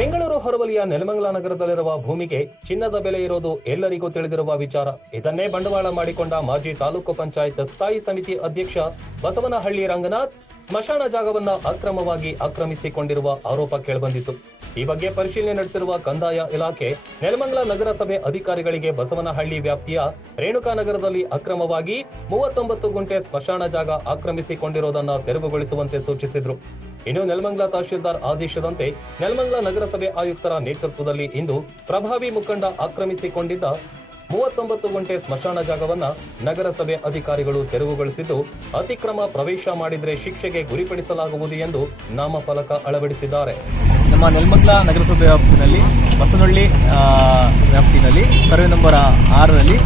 ಬೆಂಗಳೂರು ಹೊರವಲಯ ನೆಲಮಂಗಲ ನಗರದಲ್ಲಿರುವ ಭೂಮಿಗೆ ಚಿನ್ನದ ಬೆಲೆ ಇರೋದು ಎಲ್ಲರಿಗೂ ತಿಳಿದಿರುವ ವಿಚಾರ. ಇದನ್ನೇ ಬಂಡವಾಳ ಮಾಡಿಕೊಂಡ ಮಾಜಿ ತಾಲೂಕು ಪಂಚಾಯತ್ ಸ್ಥಾಯಿ ಸಮಿತಿ ಅಧ್ಯಕ್ಷ ಬಸವನಹಳ್ಳಿ ರಂಗನಾಥ್ ಸ್ಮಶಾನ ಜಾಗವನ್ನ ಅಕ್ರಮವಾಗಿ ಆಕ್ರಮಿಸಿಕೊಂಡಿರುವ ಆರೋಪ ಕೇಳಿಬಂದಿತು. ಈ ಬಗ್ಗೆ ಪರಿಶೀಲನೆ ನಡೆಸಿರುವ ಕಂದಾಯ ಇಲಾಖೆ ನೆಲಮಂಗಲ ನಗರಸಭೆ ಅಧಿಕಾರಿಗಳಿಗೆ ಬಸವನಹಳ್ಳಿ ವ್ಯಾಪ್ತಿಯ ರೇಣುಕಾನಗರದಲ್ಲಿ ಅಕ್ರಮವಾಗಿ 39 ಗುಂಟೆ ಸ್ಮಶಾನ ಜಾಗ ಆಕ್ರಮಿಸಿಕೊಂಡಿರುವುದನ್ನು ತೆರವುಗೊಳಿಸುವಂತೆ ಸೂಚಿಸಿದ್ರು. ಇನ್ನು ನೆಲಮಂಗಲ ತಹಶೀಲ್ದಾರ್ ಆದೇಶದಂತೆ ನೆಲಮಂಗಲ ನಗರಸಭೆ ಆಯುಕ್ತರ ನೇತೃತ್ವದಲ್ಲಿ ಇಂದು ಪ್ರಭಾವಿ ಮುಖಂಡ ಆಕ್ರಮಿಸಿಕೊಂಡಿದ್ದ 39 ಗುಂಟೆ ಸ್ಮಶಾನ ಜಾಗವನ್ನ ನಗರಸಭೆ ಅಧಿಕಾರಿಗಳು ತೆರವುಗೊಳಿಸಿದ್ದು, ಅತಿಕ್ರಮ ಪ್ರವೇಶ ಮಾಡಿದ್ರೆ ಶಿಕ್ಷೆಗೆ ಗುರಿಪಡಿಸಲಾಗುವುದು ಎಂದು ನಾಮಫಲಕ ಅಳವಡಿಸಿದ್ದಾರೆ. ನಮ್ಮ ನೆಲಮಂಗಲ ನಗರಸಭೆ ವ್ಯಾಪ್ತಿನಲ್ಲಿ ಬಸವನಹಳ್ಳಿ ವ್ಯಾಪ್ತಿನಲ್ಲಿ ಸರ್ವೆ ನಂಬರ್ 6ರಲ್ಲಿ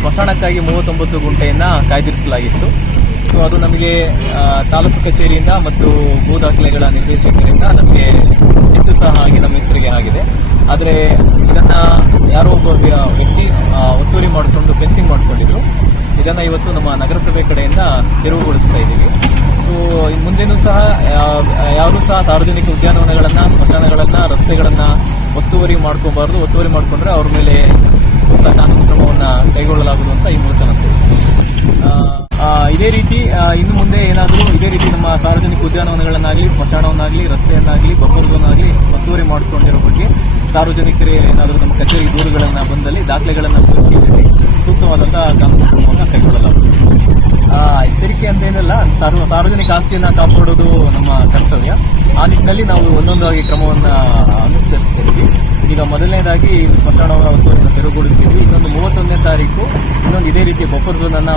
ಸ್ಮಶಾನಕ್ಕಾಗಿ 39 ಗುಂಟೆಯನ್ನು ಕಾಯ್ದಿರಿಸಲಾಗಿತ್ತು. ಸೊ ಅದು ನಮಗೆ ತಾಲೂಕು ಕಚೇರಿಯಿಂದ ಮತ್ತು ಭೂ ದಾಖಲೆಗಳ ನಿರ್ದೇಶಕರಿಂದ ನಮಗೆ ಹೆಚ್ಚು ಸಹ ಆಗಿ ನಮ್ಮ ಹೆಸರಿಗೆ ಆಗಿದೆ. ಆದರೆ ಇದನ್ನ ಯಾರೋ ಒಬ್ಬ ವ್ಯಕ್ತಿ ಒತ್ತುವರಿ ಮಾಡಿಕೊಂಡು ಫೆನ್ಸಿಂಗ್ ಮಾಡಿಕೊಂಡಿದ್ರು. ಇದನ್ನ ಇವತ್ತು ನಮ್ಮ ನಗರಸಭೆ ಕಡೆಯಿಂದ ತೆರವುಗೊಳಿಸ್ತಾ ಇದ್ದೀವಿ. ಸೊ ಮುಂದೆನೂ ಸಹ ಯಾರು ಸಹ ಸಾರ್ವಜನಿಕ ಉದ್ಯಾನವನಗಳನ್ನ, ಸ್ಮಶಾನಗಳನ್ನ, ರಸ್ತೆಗಳನ್ನ ಒತ್ತುವರಿ ಮಾಡ್ಕೋಬಾರ್ದು. ಒತ್ತುವರಿ ಮಾಡಿಕೊಂಡ್ರೆ ಅವ್ರ ಮೇಲೆ ಸೂಕ್ತ ಕಾನೂನು ಕ್ರಮವನ್ನು ಕೈಗೊಳ್ಳಲಾಗುವುದು ಅಂತ ಈ ಮೂಲಕ ನಾನು ತಿಳಿಸ್ತೀನಿ. ಇದೇ ರೀತಿ ಇನ್ನು ಮುಂದೆ ಏನಾದರೂ ಇದೇ ರೀತಿ ನಮ್ಮ ಸಾರ್ವಜನಿಕ ಉದ್ಯಾನವನಗಳನ್ನಾಗಲಿ, ಸ್ಮಶಾನವನ್ನಾಗಲಿ, ರಸ್ತೆಯನ್ನಾಗಲಿ, ಬಫರ್ ಝೋನ್ ಆಗಲಿ ಒತ್ತುವರಿ ಮಾಡಿಕೊಂಡಿರೋ ಬಗ್ಗೆ ಸಾರ್ವಜನಿಕರು ಏನಾದರೂ ನಮ್ಮ ಕಚೇರಿ ದೂರುಗಳನ್ನು ಬಂದಲ್ಲಿ ದಾಖಲೆಗಳನ್ನು ಪರಿಶೀಲಿಸಿ ಸೂಕ್ತವಾದಂತಹ ಕಾನೂನು ಕ್ರಮವನ್ನು ಕೈಗೊಳ್ಳಲಾಗುತ್ತದೆ. ಎಚ್ಚರಿಕೆ ಅಂತ ಏನಿಲ್ಲ, ಸಾರ್ವಜನಿಕ ಆಸ್ತಿಯನ್ನು ಕಾಪಾಡೋದು ನಮ್ಮ ಕರ್ತವ್ಯ. ಆ ನಿಟ್ಟಿನಲ್ಲಿ ನಾವು ಒಂದೊಂದಾಗಿ ಕ್ರಮವನ್ನು ಅನುಸರಿಸ್ತೀವಿ. ಈಗ ಮೊದಲನೇದಾಗಿ ಸ್ಮಶಾನ ಒತ್ತುವರಿಯನ್ನು ತೆರವುಗೊಳಿಸ್ತೀವಿ. ಇನ್ನೊಂದು 31ನೇ ತಾರೀಕು ಇನ್ನೊಂದು ಇದೇ ರೀತಿ ಬಫರ್ ಝೋನ್ ಅನ್ನ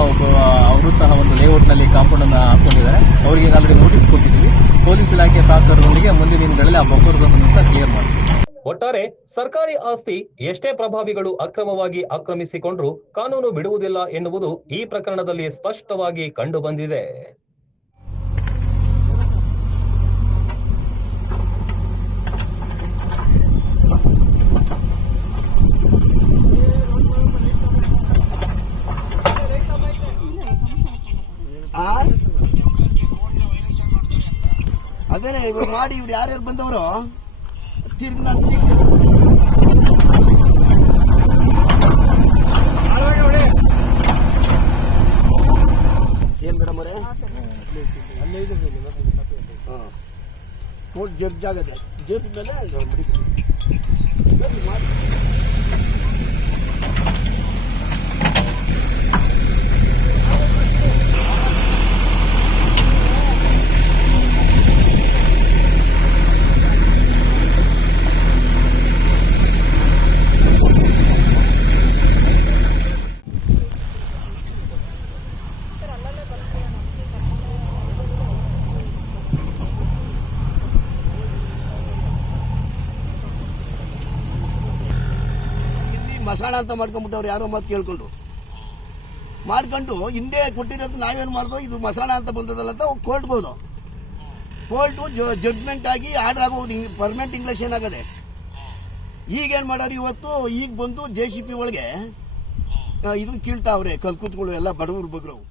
ಅವರು ಸಹ ಒಂದು ಲೇಔಟ್ನಲ್ಲಿ ಕಾಂಪೌಂಡ್ ಅನ್ನು ಹಾಕೊಂಡಿದ್ದಾರೆ. ಅವರಿಗೆ ಆಲ್ರೆಡಿ ನೋಟಿಸ್ ಕೊಟ್ಟಿದ್ದೀವಿ. ಪೊಲೀಸ್ ಇಲಾಖೆ ಸಹಕಾರದೊಂದಿಗೆ ಮುಂದಿನ ದಿನಗಳಲ್ಲಿ ಆ ಬಫರ್ ಝೋನ್ ಅನ್ನು ಸಹ ಕ್ಲಿಯರ್ ಮಾಡ್ತೀವಿ. ಒಟ್ಟಾರೆ ಸರ್ಕಾರಿ ಆಸ್ತಿ ಎಷ್ಟೇ ಪ್ರಭಾವಿಗಳು ಅಕ್ರಮವಾಗಿ ಆಕ್ರಮಿಸಿಕೊಂಡ್ರೂ ಕಾನೂನು ಬಿಡುವುದಿಲ್ಲ ಎನ್ನುವುದು ಈ ಪ್ರಕರಣದಲ್ಲಿ ಸ್ಪಷ್ಟವಾಗಿ ಕಂಡು ಬಂದಿದೆ. ಅದೇನೆ ಇವ್ರು ಮಾಡಿ ಇವ್ರು ಯಾರ್ಯಾರು ಬಂದವರು ತಿರ್ಗಿ ನಾನು ಏನ್ ಮೇಡಮ್ ಅವರೇ ಕೋರ್ಟ್ ಜಡ್ಜ್ ಆಗದೆ ಜಡ್ಜ್ ಮೇಲೆ ಮಾಡಿ ಮಸಾಣ ಅಂತ ಮಾಡ್ಕೊಂಡ್ಬಿಟ್ಟವ್ರು ಯಾರೋ ಮಾತು ಮಾಡ್ಕೊಂಡು ಹಿಂದೆ ಕೊಟ್ಟಿರೋದು ನಾವೇನು ಮಾಡ್ದೋ ಇದು ಮಸಾಣ ಅಂತ ಬಂದದಲ್ಲ ಅಂತ ಕೋರ್ಟ್ಗೆ ಹೋದು. ಕೋರ್ಟು ಜಡ್ಜ್ಮೆಂಟ್ ಆಗಿ ಆರ್ಡರ್ ಆಗೋದು ಪರ್ಮನೆಂಟ್ ಇಂಗ್ಲಿಷ್ ಏನಾಗದೆ. ಈಗೇನು ಮಾಡೋರು ಇವತ್ತು ಈಗ ಬಂದು JCP ಒಳಗೆ ಇದನ್ನ ಕೀಳ್ತಾವ್ರೆ ಕಲ್ಕುತ್ಗಳು ಎಲ್ಲ ಬಡವರು ಬಗ್ರವು.